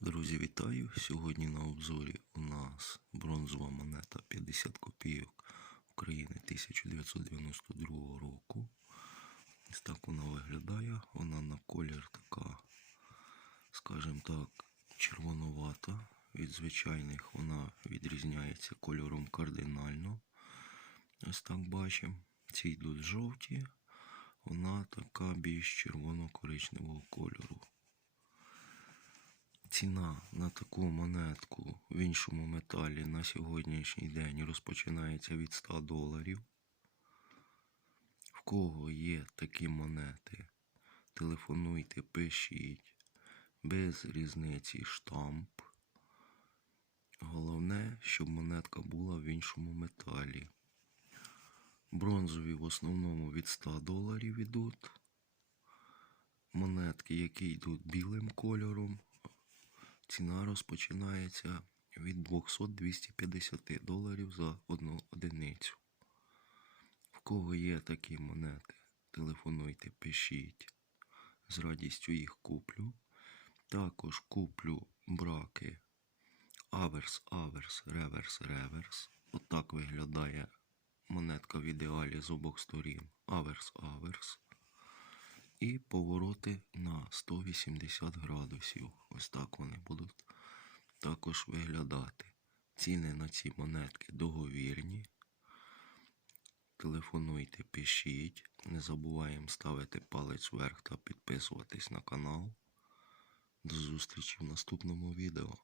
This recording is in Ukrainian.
Друзі, вітаю! Сьогодні на обзорі у нас бронзова монета 50 копійок України 1992 року. Ось так вона виглядає. Вона на колір така, скажімо так, червонувата. Від звичайних вона відрізняється кольором кардинально. Ось так бачимо. Ці йдуть жовті, вона така більш червоно-коричневого кольору. Ціна на таку монетку в іншому металі на сьогоднішній день розпочинається від 100 доларів. В кого є такі монети, телефонуйте, пишіть, без різниці штамп. Головне, щоб монетка була в іншому металі. Бронзові в основному від 100 доларів йдуть. Монетки, які йдуть білим кольором, ціна розпочинається від 200-250 доларів за одну одиницю. В кого є такі монети, телефонуйте, пишіть. З радістю їх куплю. Також куплю браки аверс, аверс, реверс, реверс. Отак виглядає монетка в ідеалі з обох сторін. Аверс, аверс. І повороти на 180 градусів. Ось так вони будуть також виглядати. Ціни на ці монетки договірні. Телефонуйте, пишіть. Не забуваємо ставити палець вверх та підписуватись на канал. До зустрічі в наступному відео.